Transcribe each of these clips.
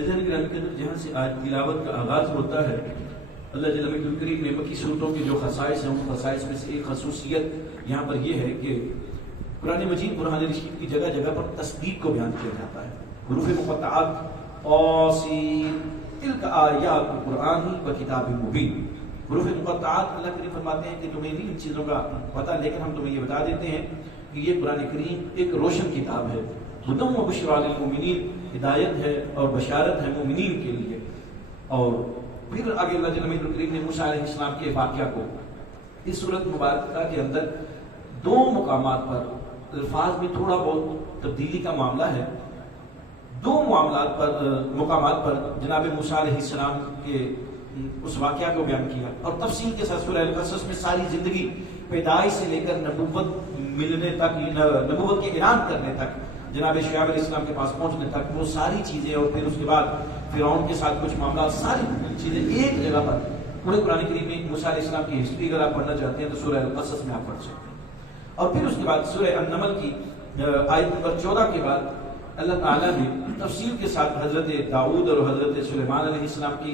عزیزان گرامی قدر، جہاں سے آج تلاوت کا آغاز ہوتا ہے، اللہ جل مجدہ الکریم نے مکی صورتوں کے جو خصائص ہیں، ان خصائص میں سے ایک خصوصیت یہاں پر یہ ہے کہ قرآن مجید قرآن رشید کی جگہ جگہ پر تصدیق کو بیان کیا جاتا ہے۔ حروف مقطعات قاسین تلک آیات القرآن و کتاب مبین، حروف مقطعات اللہ کریم فرماتے ہیں کہ تمہیں نہیں ان چیزوں کا پتہ، لیکن ہم تمہیں یہ بتا دیتے ہیں کہ یہ قرآن کریم ایک روشن کتاب ہے، ہدی و بشریٰ للمؤمنین، ہدایت ہے اور بشارت ہے مومنین کے لیے۔ اور پھر آگے اللہ جل مجدہ الکریم نے موسیٰ علیہ السلام کے واقعہ کو اس صورت مبارکہ کے اندر دو مقامات پر الفاظ میں تھوڑا بہت تبدیلی کا معاملہ ہے، دو مقامات پر جناب موسیٰ علیہ السلام کے اس واقعہ کو بیان کیا، اور تفصیل کے ساتھ سورہ القصص میں ساری زندگی پیدائش سے لے کر نبوت ملنے تک، نبوت کے اعلان کرنے تک، جناب شعیب علیہ السلام کے پاس پہنچنے تک وہ ساری چیزیں، اور پھر اس کے بعد فرعون کے ساتھ کچھ معاملات، ساری چیزیں ایک جگہ پر پورے قرآن کریم میں موسیٰ علیہ السلام کی ہسٹری اگر آپ پڑھنا چاہتے ہیں تو سورہ القصص میں آپ پڑھ سکتے ہیں۔ اور پھر اس کے بعد سورہ النمل کی آیت نمبر 14 کے بعد اللہ تعالیٰ نے تفصیل کے ساتھ حضرت داؤد اور حضرت سلیمان علیہ السلام کی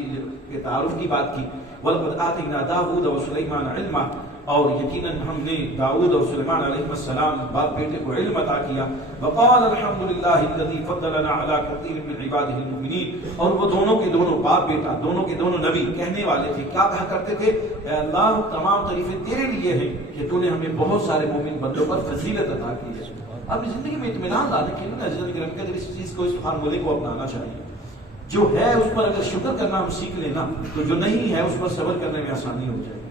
تعارف کی بات کی، وَلَقَدْ آتَيْنَا دَاوُودَ وَسُلَيْمَانَ عِلْمًا، اور یقیناً ہم نے داؤد اور سلیمان علیہ السلام باپ بیٹے کو علم عطا کیا، وَقَالَ الْحَمْدُ لِلَّهِ الَّذِي فَضَّلَنَا عَلَىٰ كَثِيرٍ مِّنْ عِبَادِهِ الْمُؤْمِنِينَ، اور وہ دونوں کے دونوں باپ بیٹا، دونوں کے دونوں نبی کہنے والے تھے، کیا کہا کرتے تھے؟ اے اللہ تمام تعریفیں تیرے لیے ہیں کہ تو نے ہمیں بہت سارے مومن بندوں پر فضیلت عطا کی ہے۔ اپنی زندگی میں اطمینان لانے کے لیے عزیزان گرامی قدر اس چیز کو، اس فارمولے کو اپنانا چاہیے، جو ہے اس پر اگر شکر کرنا ہم سیکھ لینا تو جو نہیں ہے اس پر صبر کرنے میں آسانی ہو جائے گی۔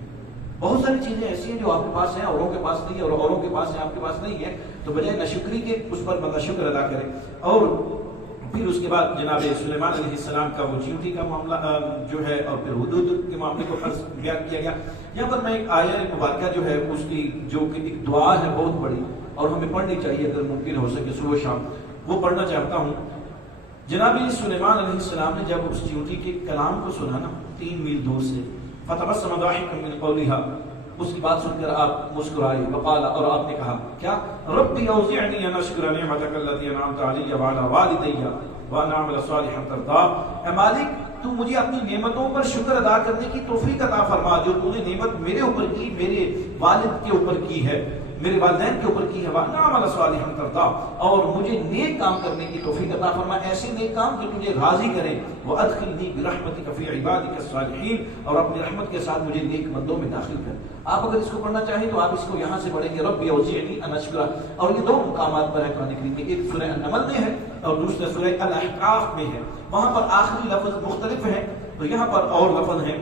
بہت ساری چیزیں ایسی ہیں جو آپ کے پاس ہیں، اوروں کے پاس نہیں ہے، اور اوروں کے پاس ہیں آپ کے پاس نہیں ہے، تو بجائے ناشکری کے اس پر بندہ شکر ادا کرے۔ اور پھر اس کے بعد جناب سلیمان علیہ السلام کا وہ چیونٹی کا معاملہ جو ہے، اور پھر حدود کے معاملے کو فرض بیان کیا گیا۔ یہاں پر میں ایک آیت مبارکہ جو ہے اس کی جو کہ ایک دعا ہے بہت بڑی، اور ہمیں پڑھنی چاہیے اگر ممکن ہو سکے صبح شام، وہ پڑھنا چاہتا ہوں۔ جناب سلیمان علیہ السلام نے جب اس چیونٹی کے کلام کو سنا نا 3 میل دور سے، فَتَبَسَّمَ ضَاحِكًا مِّن قَوْلِهَا، اس کی بات سن کر آپ مسکرائے، وقال، اور آپ نے کہا کیا؟ رَبِّ أَوْزِعْنِي أَنْ أَشْكُرَ نِعْمَتَكَ الَّتِي أَنْعَمْتَ عَلَيَّ وَعَلَىٰ وَالِدَيَّ وَأَنْ أَعْمَلَ صَالِحًا تَرْضَاهُ، اے مالک تو مجھے اپنی نعمتوں پر شکر ادا کرنے کی توفیق عطا فرما، جو تو نے نعمت میرے اوپر کی، میرے والد کے اوپر کی ہے، میرے والدین کے اوپر کی ہے، وَأَنْ أَعْمَلَ صَالِحًا تَرْضَاهُ، اور مجھے نیک کام کرنے کی توفیق عطا فرما، ایسے نیک کام جو تجھے راضی کریں، وَأَدْخِلْنِي بِرَحْمَتِكَ فِي عِبَادِكَ الصَّالِحِينَ، اور اپنی رحمت کے ساتھ مجھے نیک بندوں میں داخل کر۔ آپ اگر اس کو پڑھنا چاہیں تو آپ اس کو یہاں سے پڑھیں گے، رَبِّ أَوْزِعْنِي أَنْ أَشْكُرَ، اور یہ 2 مقامات پر ہے قرآن کریم میں، ایک سورہ النمل میں ہے اور دوسرا سورہ الاحقاف میں ہے، وہاں پر آخری لفظ مختلف ہے، تو یہاں پر اور لفظ ہے،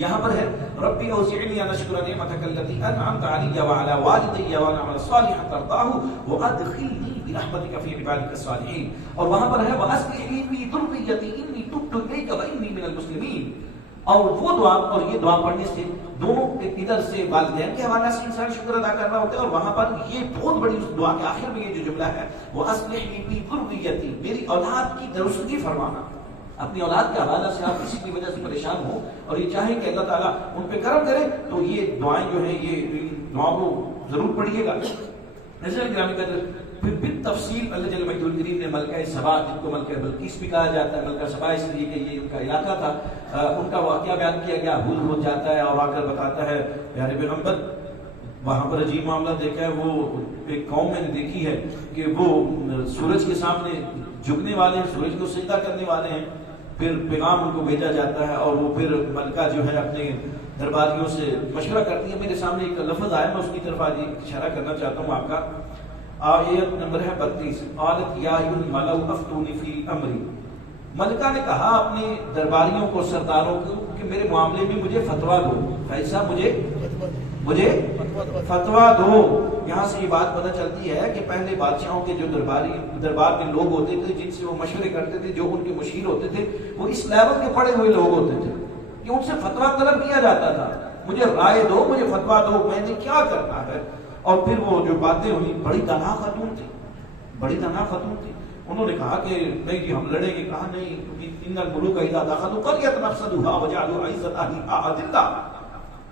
یہاں پر ہے ربی اوزعنی ان اشکر نعمتک التی انعمت علی وعلی والدی وان اعمل صالحا ترضاه وادخلنی برحمتک فی عبادک الصالحین، اور وہاں پر ہے واصلح لی فی ذریتی انی تبت الیک وانی من المسلمین، اور وہ دعا اور یہ دعا پڑھنے سے دونوں ادھر سے والدین کے حوالے سے انسان شکر ادا کر رہا ہوتا ہے، اور وہاں پر یہ بہت بڑی اس دعا کے آخر میں یہ جو جملہ ہے واصلح لی فی ذریتی، میری اولاد کی درستگی فرمانا۔ اپنی اولاد کے حوالے سے آپ کسی کی وجہ سے پریشان ہو اور یہ چاہیں کہ اللہ تعالیٰ ان پہ کرم کرے، تو یہ دعائیں جو ہیں یہ دعاؤں کو ضرور پڑھیے گا۔ ایسے گرامی قدر پھر تفصیل اللہ جل مجدہ الکریم نے ملکہ سبا، جن کو ملکہ بلقیس بھی کہا جاتا ہے، ملکہ سبا اس لیے کہ یہ ان کا علاقہ تھا، ان کا واقعہ بیان کیا گیا، ہود ہو جاتا ہے اور آ کر بتاتا ہے پیارے پیغمبر وہاں پر عجیب معاملہ دیکھا ہے، وہ ایک قوم میں نے دیکھی ہے کہ وہ سورج کے سامنے جھکنے والے ہیں، سورج کو سجدہ کرنے والے ہیں، پھر پیغام ان کو بھیجا جاتا ہے اور وہ پھر ملکہ جو ہے اپنے درباریوں سے مشورہ کرتی ہے۔ میرے سامنے ایک لفظ آیا، میں اس کی طرف آج اشارہ کرنا چاہتا ہوں آپ کا، آیت نمبر ہے 32، قالت یا ایھا الملأ افتونی فی امری، ملکہ نے کہا اپنے درباریوں کو، سرداروں کو کہ میرے معاملے میں مجھے فتویٰ دو، ایسا مجھے فتویٰ دو۔ یہاں سے یہ بات پتہ چلتی ہے کہ پہلے بادشاہوں کے جو دربار میں لوگ ہوتے تھے جن سے وہ مشورے کرتے تھے، جو ان کے مشیر ہوتے تھے، وہ اس لیول کے پڑھے ہوئے لوگ ہوتے تھے کہ ان سے فتویٰ طلب کیا جاتا تھا، مجھے رائے دو، مجھے فتویٰ دو، میں نے کیا کرنا ہے۔ اور پھر وہ جو باتیں ہوئی، بڑی دانا خاتون تھی، انہوں نے کہا کہ نہیں جی ہم لڑیں گے، کہا نہیں، ان الملوک اذا دخلوا قرية افسدوها وجعلوا عزة اهلها اذلة،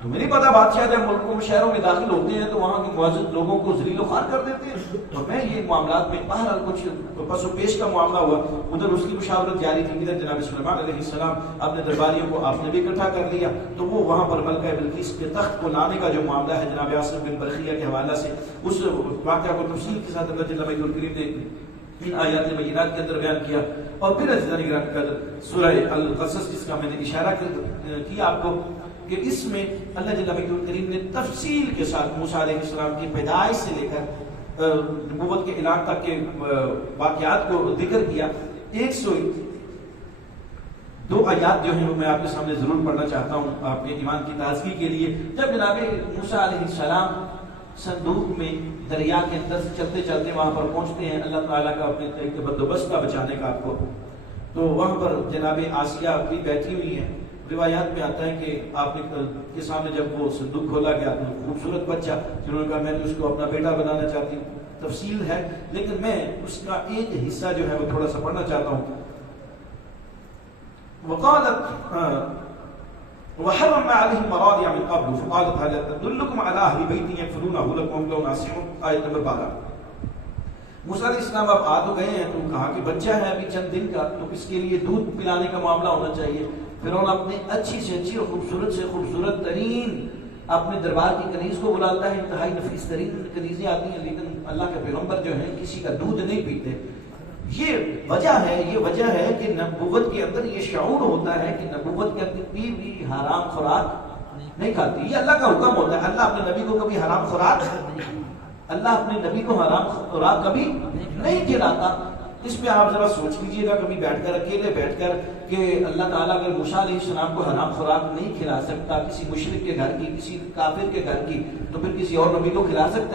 تمہیں نہیں پتا بادشاہ جب ملکوں میں شہروں میں داخل ہوتے ہیں تو وہاں کے معزز لوگوں کو ذلیل و خوار کر دیتے ہیں. تو میں یہ معاملات میں بہرحال کچھ پس و پیش کا معاملہ ہوا. ادھر اس کی مشاورت جاری تھی, ادھر جناب سلیمان علیہ السلام اپنے درباریوں کو آپ نے بھی اکٹھا کر لیا. تو وہ وہاں پر ملکہ بلقیس کے تخت کو لانے کا جو معاملہ ہے جناب آصف بن برخیہ کے حوالہ سے, اس واقعہ کو تفصیل کے ساتھ اللہ جل مجدہ الکریم نے ان آیات بینات کے اندر بیان کیا. اور پھر عزیزان گرامی قدر سورہ القصص جس کا میں نے اشارہ کیا آپ کو کہ اس میں اللہ جل مجدہ الکریم نے تفصیل کے ساتھ موسیٰ علیہ السلام کی پیدائش سے لے کر نبوت کے اعلان تک کے واقعات کو ذکر کیا. 102 آیات جو ہیں وہ میں آپ کے سامنے ضرور پڑھنا چاہتا ہوں آپ کے ایمان کی تازگی کے لیے. جب جناب موسیٰ علیہ السلام صندوق میں دریا کے اندر سے چلتے چلتے وہاں پر پہنچتے ہیں اللہ تعالیٰ کا اپنے بندوبست کا بچانے کا آپ کو, تو وہاں پر جناب آسیہ بھی بیٹھی ہوئی ہیں. روایات میں آتا ہے کہ آپ کے سامنے جب وہ صندوق کھولا گیا تو خوبصورت بچہ, جنہوں نے کہا میں نے اس کو اپنا بیٹا بنانا چاہتی ہوں. تفصیل ہے لیکن میں اس کا ایک حصہ جو ہے وہ تھوڑا سا پڑھنا چاہتا ہوں. وقالت وحرمنا عليه المراضع من قبل فقالت هل ادلكم على اهل بيت يكفلونه لكم لو ناصحون. آیت نمبر 12. موسیٰ علیہ السلام اب آ تو گئے ہیں, تو کہا کہ بچہ ہے ابھی چند دن کا, تو اس کے لیے دودھ پلانے کا معاملہ ہونا چاہیے. فرعون اپنے اچھی سے اچھی اور خوبصورت سے خوبصورت ترین اپنے دربار کی کنیز کو بلاتا ہے. انتہائی نفیس ترین کنیزیں آتی ہیں, لیکن اللہ کے پیغمبر جو ہیں کسی کا دودھ نہیں پیتے. یہ وجہ ہے کہ نبوت کے اندر یہ شعور ہوتا ہے کہ نبوت کے اندر بھی حرام خوراک نہیں کھاتی. یہ اللہ کا حکم ہوتا ہے. اللہ اپنے نبی کو کبھی حرام خوراک کبھی نہیں کھلاتا. اس پہ آپ ذرا سوچ لیجئے گا کبھی بیٹھ کر اکیلے بیٹھ کر کہ اللہ تعالیٰ اگر موسیٰ علیہ السلام کو حرام خوراک نہیں کھلا سکتا کسی مشرک کے گھر کی, کسی کافر کے گھر کی, تو پھر کسی اور نبی کو کھلا سکتا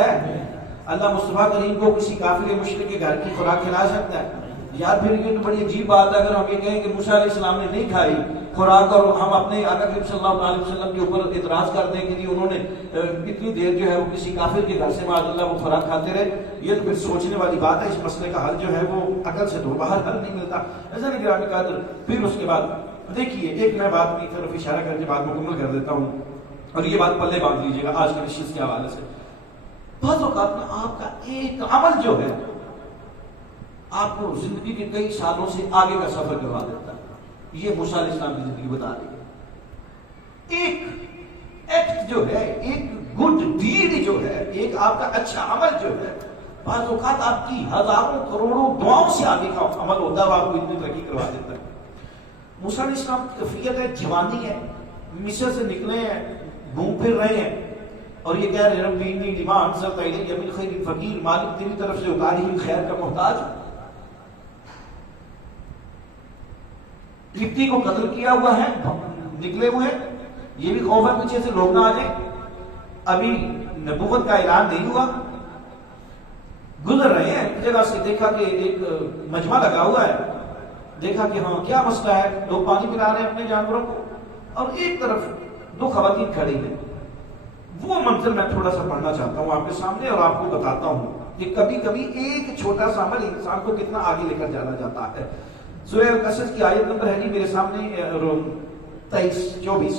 ہے. اللہ مصطفیٰ کریم کو کسی کافر مشرک کے گھر کی خوراک کھلا سکتا ہے. یار پھر یہ تو بڑی عجیب بات ہے اگر ہم یہ کہیں کہ موسیٰ علیہ السلام نے نہیں کھائی خوراک اور ہم اپنے آقا کریم صلی اللہ علیہ وسلم کے اوپر اعتراض کر دیں کہ انہوں نے اتنی دیر جو ہے وہ کسی کافر کے گھر سے معاذ اللہ وہ خوراک کھاتے رہے. یہ تو پھر سوچنے والی بات ہے. اس مسئلے کا حل جو ہے وہ عقل سے تو باہر حل نہیں ملتا. ایسا نہیں گرامی قدر. پھر اس کے بعد دیکھیے ایک میں بات کی طرف اشارہ کر کے بات مکمل کر دیتا ہوں, اور یہ بات پلے باندھ لیجیے گا آج کے نشست کے حوالے سے. بعض اوقات میں آپ کا ایک عمل جو ہے آپ کو زندگی کے کئی سالوں سے آگے کا سفر کروا دیتا ہے. یہ موسیٰ علیہ السلام کی زندگی بتا رہی ہے. ایک ایکٹ جو ہے, ایک گڈ ڈیڈ جو ہے, ایک آپ کا اچھا عمل جو ہے, بعض اوقات آپ کی ہزاروں کروڑوں دعاؤں سے آگے کا عمل ہوتا ہے اور آپ کو اتنی ترقی کروا دیتا ہے. موسیٰ علیہ السلام کی کیفیت ہے جوانی ہے, مصر سے نکلے ہیں, گھوم پھر رہے ہیں, اور یہ کہہ رہے ہیں ربی انی لما انزلت الی من خیر فقیر, مالک تیری طرف سے اتاری ہوئی خیر کا محتاج. کتنی کو قتل کیا ہوا ہے, نکلے ہوئے, یہ بھی خوف ہے پیچھے سے لوگ نہ آ جائیں. ابھی نبوت کا اعلان نہیں ہوا, گزر رہے ہیں جگہ سے, دیکھا کہ ایک مجمع لگا ہوا ہے, دیکھا کہ ہاں کیا مسئلہ ہے, لوگ پانی پلا رہے ہیں اپنے جانوروں کو, اور ایک طرف 2 خواتین کھڑی ہیں. وہ منظر میں تھوڑا سا پڑھنا چاہتا ہوں آپ کے سامنے اور آپ کو بتاتا ہوں کہ کبھی کبھی ایک چھوٹا سا عمل انسان کو کتنا آگے لے کر جانا جاتا ہے. سورہ القصص کی آیت نمبر ہے جی میرے سامنے 23-24.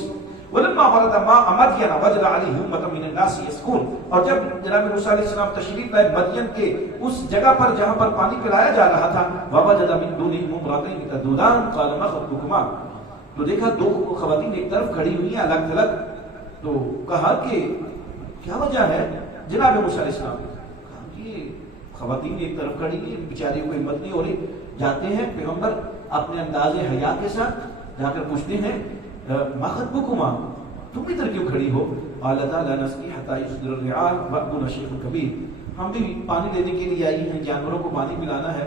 وَلَمَّا وَرَدَ مَاءَ مَدْيَنَ وَجَدَ عَلَيْهِ أُمَّةً مِّنَ النَّاسِ يَسْقُونَ. اور جب جناب موسیٰ علیہ السلام تشریف لائے مدین کے اس جگہ پر جہاں پر پانی پلایا جا رہا تھا, وَوَجَدَ مِن دُونِهِمْ امْرَأَتَيْنِ تَذُودَانِ قَالَ مَا خَطْبُكُمَا. تو دیکھا 2 خواتین ایک طرف کھڑی ہوئی ہیں الگ تھلگ. تو کہا کہ کیا وجہ ہے جناب موسیٰ علیہ السلام؟ کہا یہ خواتین ایک طرف کھڑی ہیں, بیچاریوں کو ہمت نہیں ہو رہی. جاتے ہیں پیغمبر اپنے انداز حیا کے ساتھ جا کر پوچھتے ہیں ما خطبکما, تم ادھر کیوں کھڑی ہو؟ قالتا لا نسقی حتی یصدر الرعاء وابونا شیخ کبیر. ہم بھی پانی دینے کے لیے آئی ہیں, جانوروں کو پانی پلانا ہے,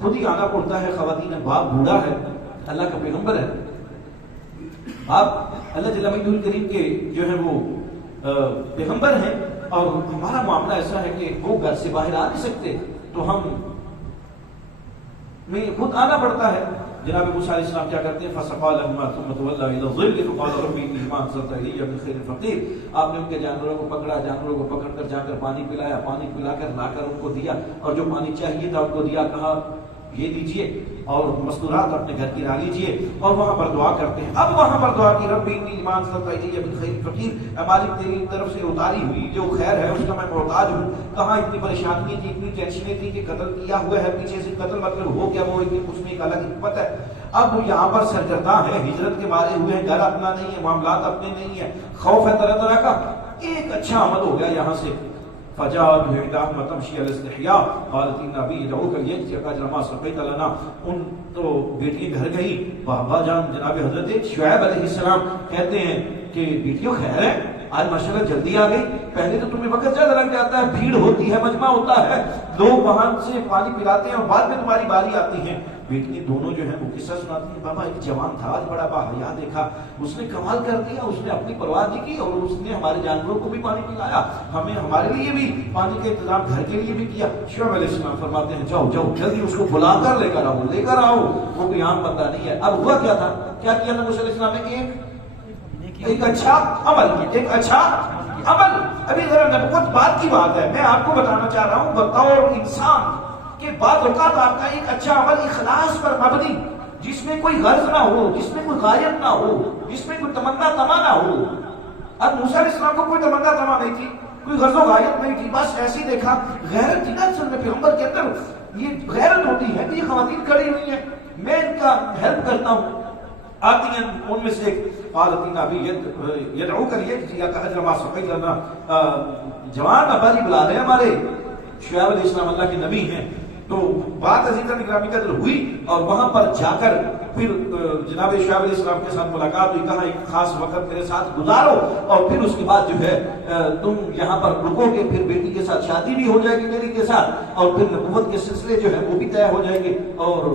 خود ہی آنا پڑتا ہے. خواتین باپ بوڑھا ہے, اللہ کا پیغمبر ہے, آپ اللہ جل مجدہ الکریم کے جو ہے وہ پیغمبر ہیں, اور ہمارا معاملہ ایسا ہے کہ وہ گھر سے باہر آ نہیں سکتے, تو ہم میں خود آنا پڑتا ہے. جناب موسیٰ علیہ السلام کیا کرتے ہیں؟ فَسَقَى لَهُمَا ثُمَّ تَوَلَّىٰ إِلَى الظِّلِّ فَقَالَ رَبِّ إِنِّي لِمَا أَنزَلْتَ إِلَيَّ مِن خَيْرٍ فَقِيرٌ. آپ نے ان کے جانوروں کو پکڑا, جانوروں کو پکڑ کر جا کر پانی پلایا, پانی پلا کر لا کر ان کو دیا, اور جو پانی چاہیے تھا ان کو دیا. کہا یہ دیجئے اور مستورات اپنے گھر کی لا لیجئے اور وہاں پر دعا کرتے ہیں. اب وہاں پر دعا کی ربی انی لما انزلت الیہ من خیر فقیر، اے مالک تیری طرف سے اتاری ہوئی جو خیر ہے اس کا میں محتاج ہوں. کہاں اتنی پریشانی تھی، اتنی ٹینشنیں تھی کہ قتل کیا ہوا ہے، پیچھے سے قتل مطلب ہو کیا وہ اس میں ایک الگ حکمت ہے. اب یہاں پر سرگرداں ہے، ہجرت کے مارے ہوئے ہیں، گھر اپنا نہیں ہے، معاملات اپنے نہیں ہیں، خوف ہے طرح طرح کا. ایک اچھا عمل ہو گیا یہاں سے. فجاءت بإحداهما تمشي على استحياء قالت إن أبي يدعوك ليجزيك أجر ما سقيت لنا. ان تو بیٹی گھر گئی، بابا جان جناب حضرت شعیب علیہ السلام کہتے ہیں کہ بیٹیوں خیر ہے، آج ماشاءاللہ جلدی آ گئی. پہلے تو تمہیں وقت زیادہ لگ جاتا ہے، بھیڑ ہوتی ہے، مجمع ہوتا ہے، لوگ وہاں سے پانی پلاتے ہیں اور بعد میں تمہاری باری آتی ہے. بیٹی دونوں جو ہیں وہ قصہ سناتی ہیں، بابا ایک جوان تھا آج بڑا باحیا دیکھا، اس نے کمال کر دیا، اس نے اپنی پرواہ نہیں کی اور اس نے ہمارے جانوروں کو بھی پانی پلایا، ہمیں ہمارے لیے بھی پانی کا انتظام گھر کے لیے بھی کیا. شعیب علیہ السلام فرماتے ہیں جاؤ جاؤ جلدی اس کو بلا کر لے کر آؤ، وہ کوئی عام بندہ نہیں ہے. اب ہوا کیا تھا، کیا کیا تھا موسیٰ علیہ السلام نے؟ ایک اچھا عمل کیا، ایک اچھا عمل. ابھی ذرا نبوت بات کی بات ہے، میں آپ کو بتانا چاہ رہا ہوں بطور انسان کہ بعض اوقات آپ کا ایک اچھا عمل اخلاص پر مبنی، جس میں کوئی غرض نہ ہو، جس میں کوئی غایت نہ ہو، جس میں کوئی تمنا تما نہ ہو. اب موسیٰ علیہ السلام کو کوئی تمنا تما نہیں تھی، کوئی غرض و غایت نہیں تھی، بس ایسے ہی دیکھا. غیرت تھی نا اصل میں پیغمبر کے اندر، یہ غیرت ہوتی ہے کہ یہ خواتین کھڑی ہوئی ہیں، میں ان کا ہیلپ کرتا ہوں. آتی ہیں ان میں سے ایک قالت ان ابی یدعوک لیجزیک اجر ما سقیت لنا. جوان ابا جی بلا رہے ہیں ہمارے. شعیب علیہ السلام اللہ کے نبی ہیں. تو بات عزیزہ گرامی قدر ہوئی اور وہاں پر جا کر پھر جناب شعیب علیہ السلام کے ساتھ ملاقات ہوئی. کہا ایک خاص وقت میرے ساتھ گزارو اور پھر اس کے بعد جو ہے تم یہاں پر رکو گے، پھر بیٹی کے ساتھ شادی بھی ہو جائے گی میری کے ساتھ اور پھر نبوت کے سلسلے جو ہے وہ بھی طے ہو جائیں گے. اور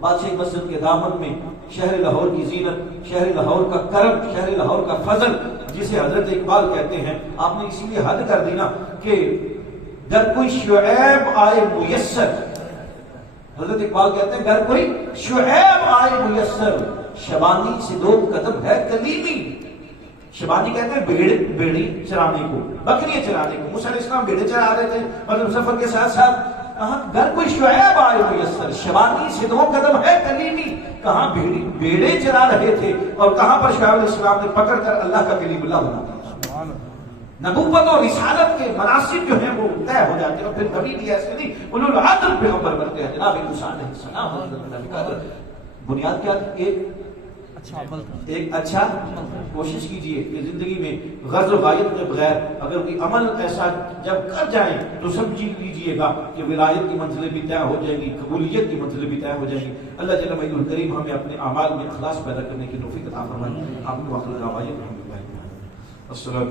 بادشاہ مسجد کے دامن میں شہر لاہور کی زینت، شہر لاہور کا کرم، شہر لاہور کا فضل، جسے حضرت اقبال کہتے ہیں. آپ نے اسی لیے حد کر دی نا کہ گر کوئی شعیب آئے میسر، حضرت اقبال کہتے ہیں گر کوئی شعیب آئے میسر، شبانی سے دو قدم ہے کلیمی. شبانی کہتے ہیں بیڑی چرانے کو، بکریاں چرانے کو. موسیٰ علیہ السلام بیڑے چرا رہے تھے، مطلب سفر کے ساتھ ساتھ. گر کوئی شعیب آئے میسر، شبانی سے دو قدم ہے کلیمی. کہاں بیڑے چرا رہے تھے اور کہاں پر شعیب علیہ السلام نے پکڑ کر اللہ کا کلیم اللہ بنا دیا. نبوت اور رسالت کے مناسب جو ہیں وہ طے ہو جاتے ہیں. اور پھر کبھی بھی ایسے نہیں اولو العزم پیغمبر بنتے ہیں. جناب موسیٰ علیہ السلام بنیاد کیا تھی؟ ایک اچھا کوشش کیجئے کہ زندگی میں غرض و غایت کے بغیر اگر کوئی عمل ایسا جب کر جائیں تو سمجھ لیجئے گا کہ ولایت کی منزلیں بھی طے ہو جائیں گی، قبولیت کی منزلیں بھی طے ہو جائیں گی. اللہ جل وعلا الکریم ہمیں اپنے اعمال میں اخلاص پیدا کرنے کی توفیق عطا فرمائے. آپ کو وقت السلام.